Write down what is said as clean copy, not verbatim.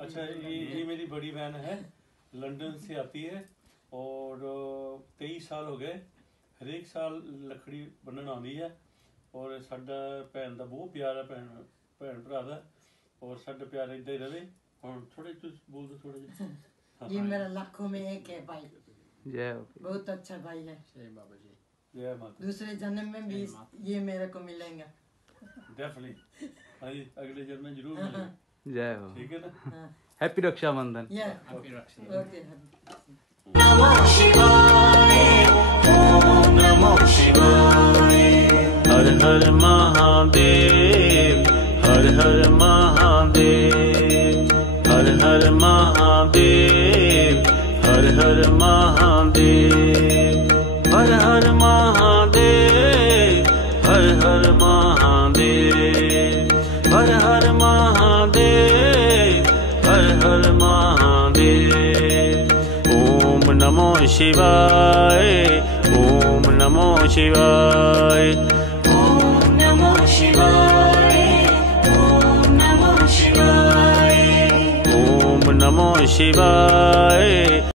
अच्छा, ये मेरी बड़ी बहन है, लंदन से आती है और 23 साल हो गए। हर एक साल लकड़ी बनन आती है और साडा भैन दा बहुत प्यार है, भैन भरा दा, और साडा प्यार इदा ही रहे। और थोड़े बोल दो थोड़े जी। ये मेरा लाखों में एक है भाई। जय बहुत अच्छा भाई है। जय बाबा जी। जय माता। दूसरे जन्म में भी ये मेरे को मिलेंगे डेफिनेटली, अगले जन्म में जरूर मिलेंगे। जय हो। ठीक है ना। हैप्पी रक्षाबंधन। ओके। नमो शिवाय, ओम नमो शिवाय। हर हर महादेव, हर हर महादेव, हर हर महादेव, हर हर महादेव, हर हर महादेव, हर हर महादेव, हर हर महादेव, हर हर महादेव। ओम नमो शिवाय, ओम नमो शिवाय, ओम नमो शिवाय, ओम नमो शिवाय, ओम नमो शिवाय।